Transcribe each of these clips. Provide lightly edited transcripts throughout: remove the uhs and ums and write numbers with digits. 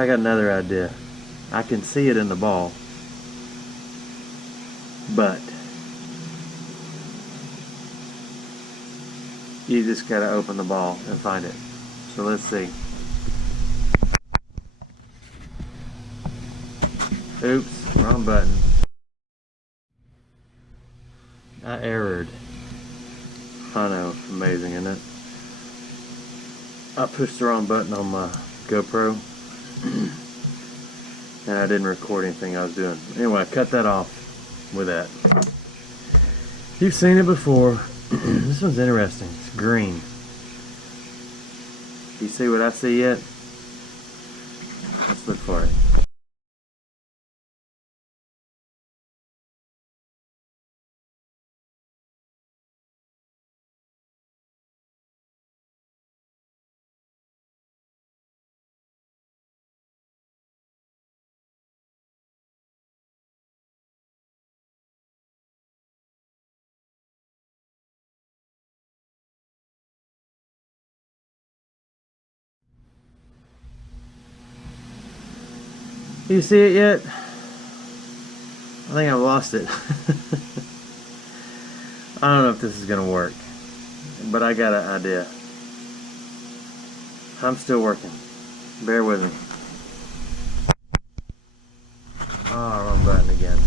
I got another idea. I can see it in the ball, but you just gotta open the ball and find it. So let's see. Oops, wrong button. I errored. I know, amazing, isn't it? I pushed the wrong button on my GoPro and I didn't record anything I was doing. Anyway, I cut that off with that. You've seen it before. This one's interesting. It's green. You see what I see yet? Let's look for it. You see it yet? I think I've lost it. I don't know if this is gonna work, but I got an idea. I'm still working. Bear with me. Oh, wrong button again.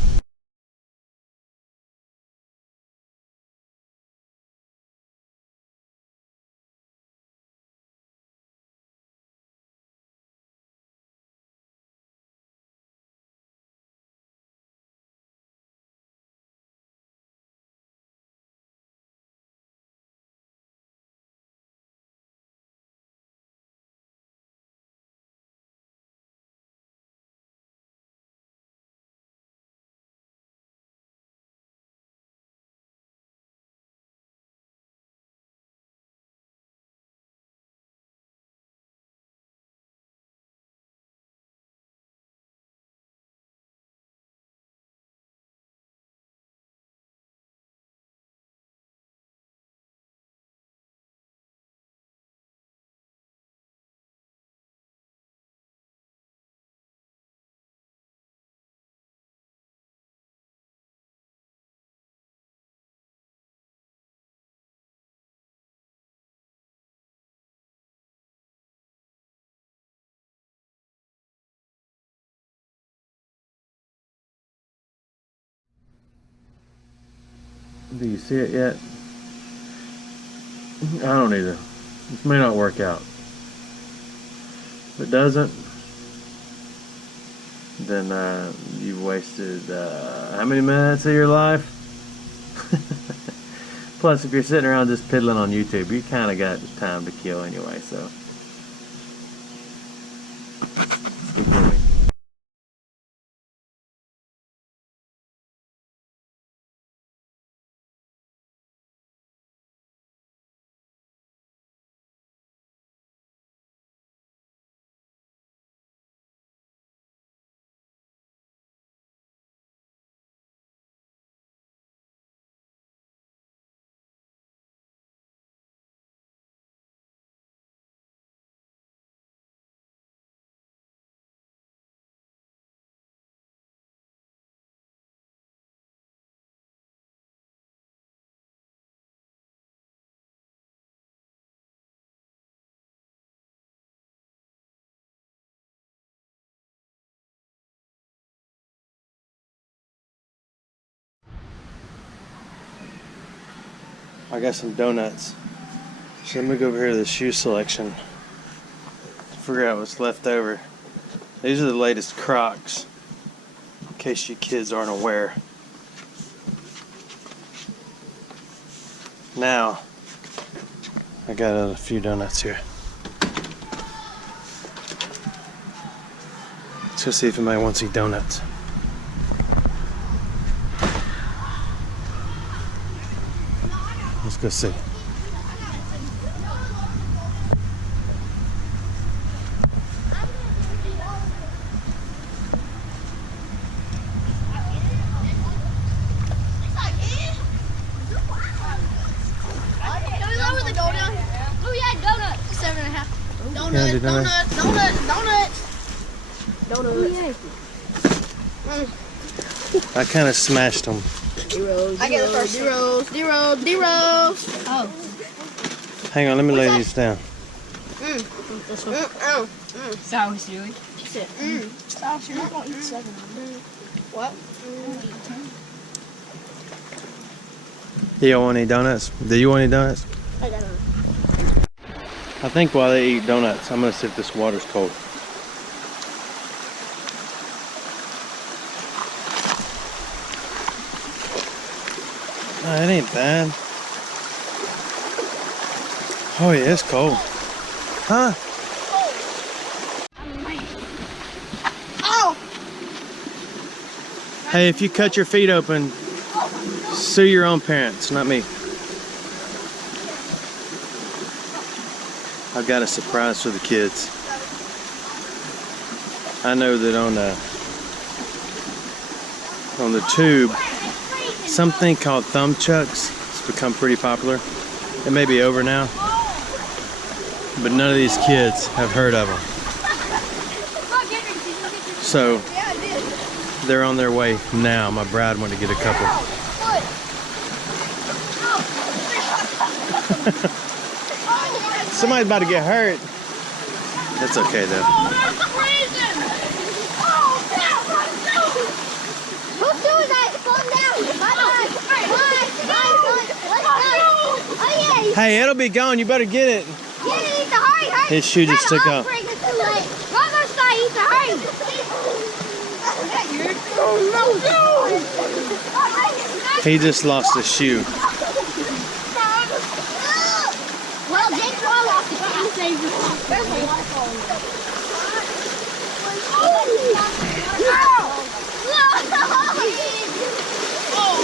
Do you see it yet? I don't either. This may not work out. If it doesn't, then you've wasted how many minutes of your life? Plus, if you're sitting around just piddling on YouTube, you kind of got time to kill anyway, so. Keep moving. I got some donuts. So let me go over here to the shoe selection. Figure out what's left over. These are the latest Crocs, in case you kids aren't aware. Now, I got a few donuts here. Let's go see if anybody wants to eat donuts. Let's go see. Oh yeah, donuts. 7.5. Yeah, Donuts. Donuts. I kind of smashed them. I get the first zeros. Oh. Hang on, let me lay these down. This one. Sour Stewie. Sour Stewie. I'm gonna eat 7. What? Do you want any donuts? Do you want any donuts? I got them. I think while they eat donuts, I'm gonna see if this water's cold. No, it ain't bad. Oh yeah, it's cold. Huh? Oh! Hey, if you cut your feet open, sue your own parents, not me. I've got a surprise for the kids. I know that on the tube, something called thumb chucks has become pretty popular. It may be over now, but none of these kids have heard of them. So they're on their way now. My bride wanted to get a couple. Somebody's about to get hurt. That's okay though. Who's doing that? Calm down. Oh, yeah. Hey, it'll be gone. You better get it. Hurry. His shoe just took off. He just lost a shoe. Well, Jake's all lost it. I'm saying oh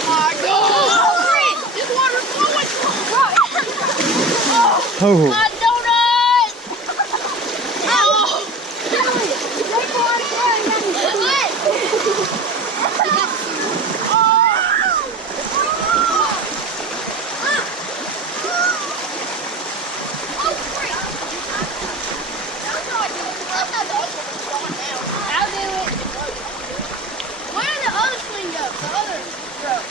my God! This water's flowing. Oh. My donut! I'll do it. Where did the other swing go? The other rope.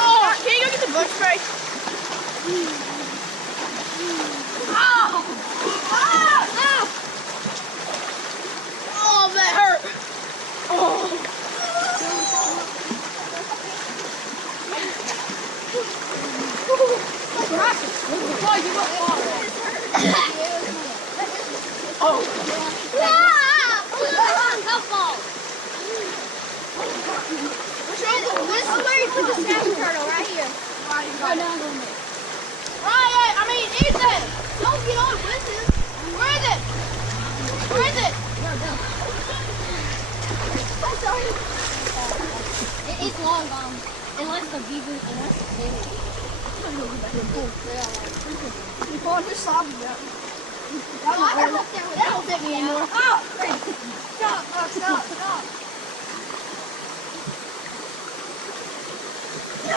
Oh, can you go get the bug spray? Oh! Oh, that hurt. Oh. Oh. This is where you put the snapping turtle, right here. Ryan, I mean Ethan, don't get on with this. Where is it? Where is it? It's long gone. Unless the beaver, unless the baby. Before this song, yeah. That won't fit me anymore. Oh! Stop! No!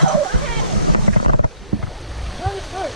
Let it hurt.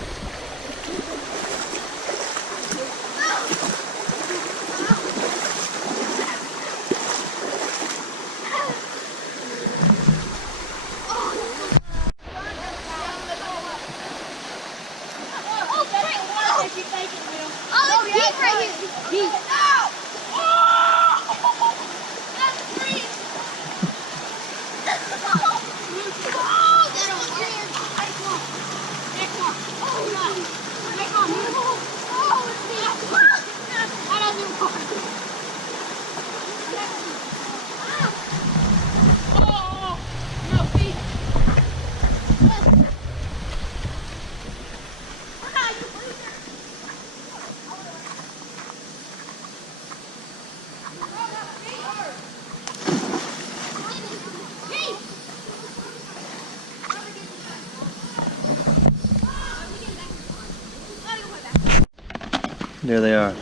There they are.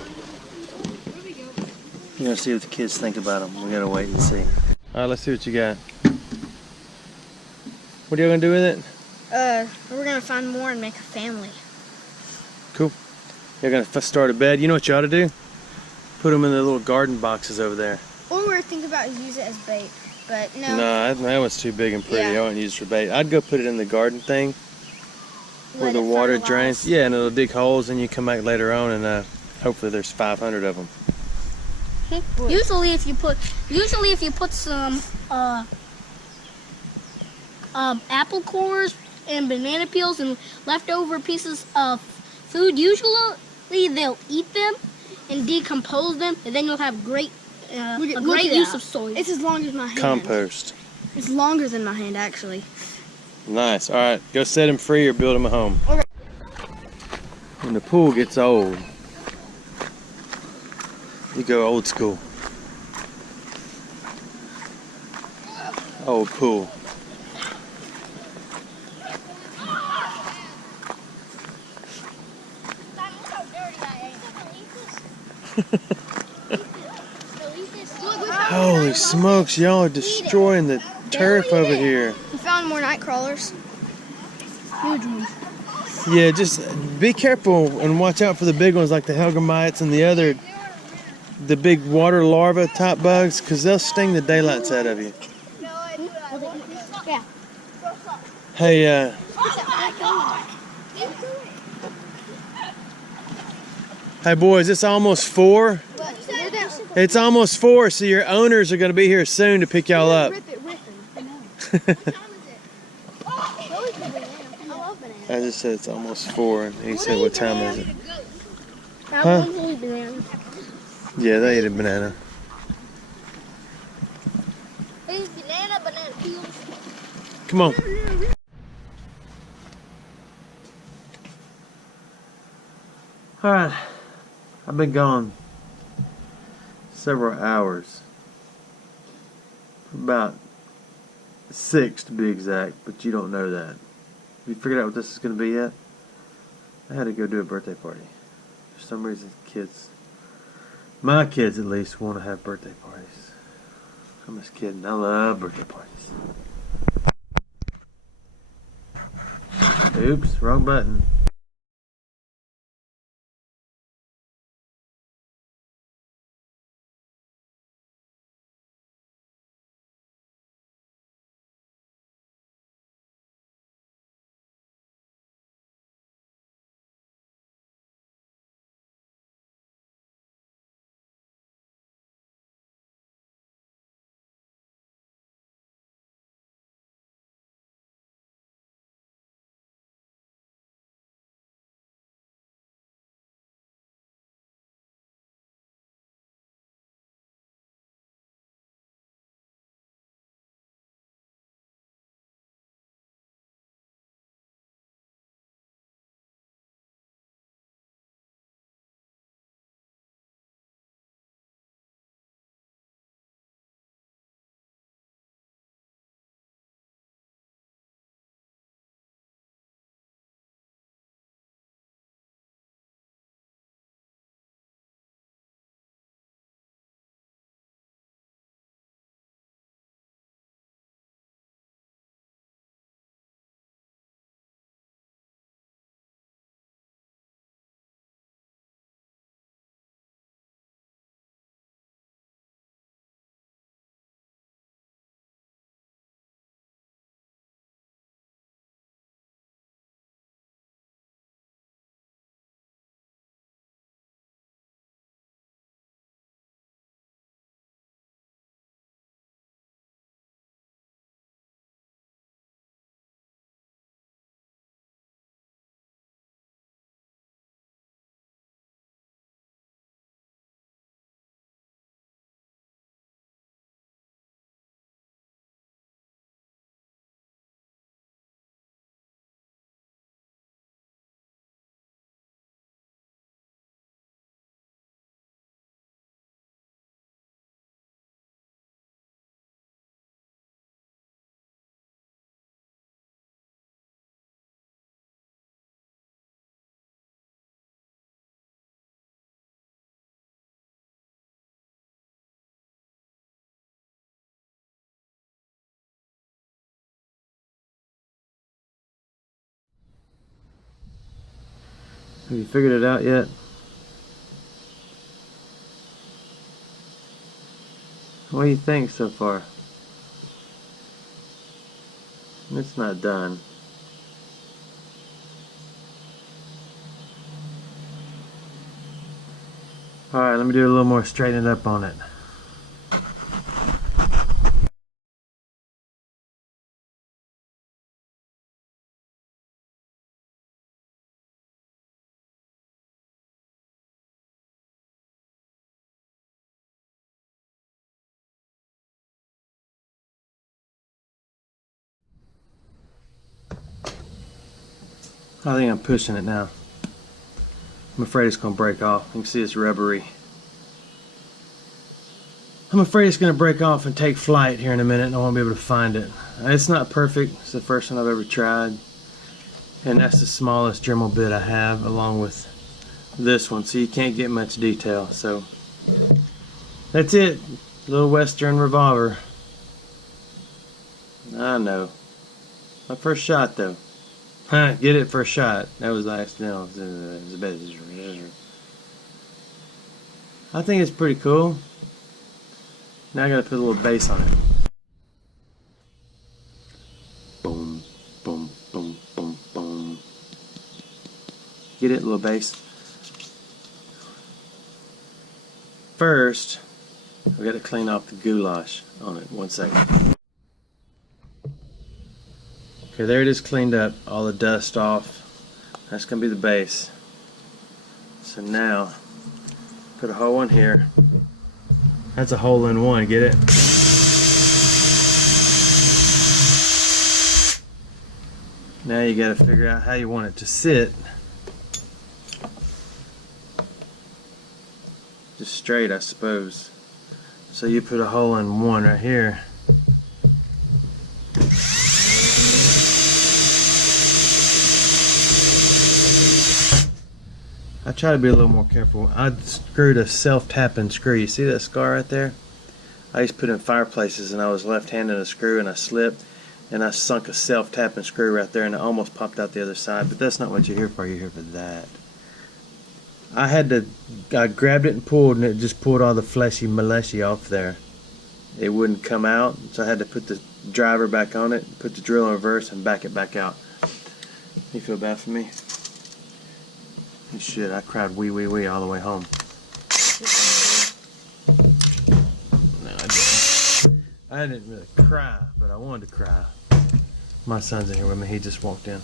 We're gonna see what the kids think about them. We gotta wait and see. All right, let's see what you got. What are you gonna do with it? We're gonna find more and make a family. Cool. You're gonna start a bed. You know what you ought to do? put them in the little garden boxes over there. Or we're thinking about use it as bait, but no. No, that one's too big and pretty. Yeah. I wouldn't use it for bait. I'd go put it in the garden thing where Let the it water fertilize. drains. Yeah, and it'll dig holes, and you come back later on, and hopefully there's 500 of them. Usually if you put some apple cores and banana peels and leftover pieces of food, usually they'll eat them and decompose them, and then you'll have great use of soil. It's as long as my hand. Compost. It's longer than my hand, actually. Nice. All right, go set them free or build them a home. Okay. When the pool gets old, you go old school. Old pool. Holy smokes, y'all are destroying the turf over here. We found more night crawlers. Huge ones. Yeah, just be careful and watch out for the big ones like the Helgamites and the big water larva type bugs, because they'll sting the daylights out of you. Yeah. Hey, hey boys, it's almost 4. It's almost 4, so your owners are going to be here soon to pick y'all up. Rip it with them. I just said it's almost 4, and he said, what time is it? Huh? Yeah, they ate a banana. Banana peels. Come on. Alright, I've been gone several hours. About 6 to be exact, but you don't know that. Have you figured out what this is going to be yet? I had to go do a birthday party. For some reason, my kids at least, want to have birthday parties. I'm just kidding. I love birthday parties. Oops, wrong button. Have you figured it out yet? What do you think so far? It's not done. Alright, let me do a little more straightening up on it. I think I'm pushing it now. I'm afraid it's going to break off. You can see it's rubbery. I'm afraid it's going to break off and take flight here in a minute and I won't be able to find it. It's not perfect. It's the first one I've ever tried. And that's the smallest Dremel bit I have along with this one. So you can't get much detail. So that's it. Little Western revolver. I know. My first shot though. Get it first shot. That was accidental. I think it's pretty cool. Now I gotta put a little bass on it. Boom, boom, boom, boom, boom. Get it, little bass. First, we gotta clean off the goulash on it. 1 second. Okay, there it is cleaned up, all the dust off. That's going to be the base. So now, put a hole in here. That's a hole in one, get it? Now you got to figure out how you want it to sit. Just straight, I suppose. So you put a hole in one right here. I try to be a little more careful. I screwed a self-tapping screw. You see that scar right there? I used to put in fireplaces and I was left-handed a screw and I slipped and I sunk a self-tapping screw right there and it almost popped out the other side. But that's not what you're here for. You're here for that. I grabbed it and pulled and it just pulled all the fleshy maleshy off there. It wouldn't come out, so I had to put the driver back on it, put the drill in reverse and back it back out. You feel bad for me? Shit, I cried wee wee wee all the way home. No, I didn't really cry, but I wanted to cry. My son's in here with me. He just walked in.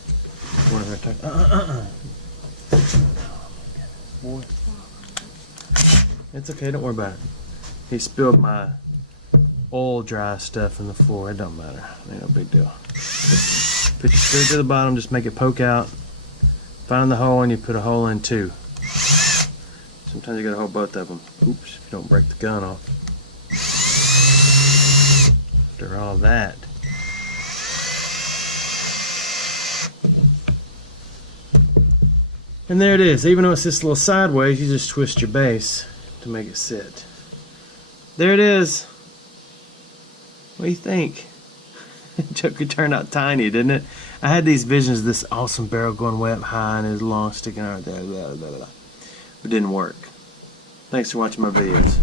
One of her boy. It's okay, don't worry about it. He spilled my oil dry stuff in the floor. It don't matter. Ain't no big deal. Put your screw to the bottom, just make it poke out. Find the hole and you put a hole in two. Sometimes you gotta hold both of them. Oops, if you don't break the gun off. After all that. And there it is. Even though it's just a little sideways, you just twist your base to make it sit. There it is. What do you think? Joker turned out tiny, didn't it? I had these visions of this awesome barrel going way up high and his long sticking out there. Blah, blah, blah. It didn't work. Thanks for watching my videos.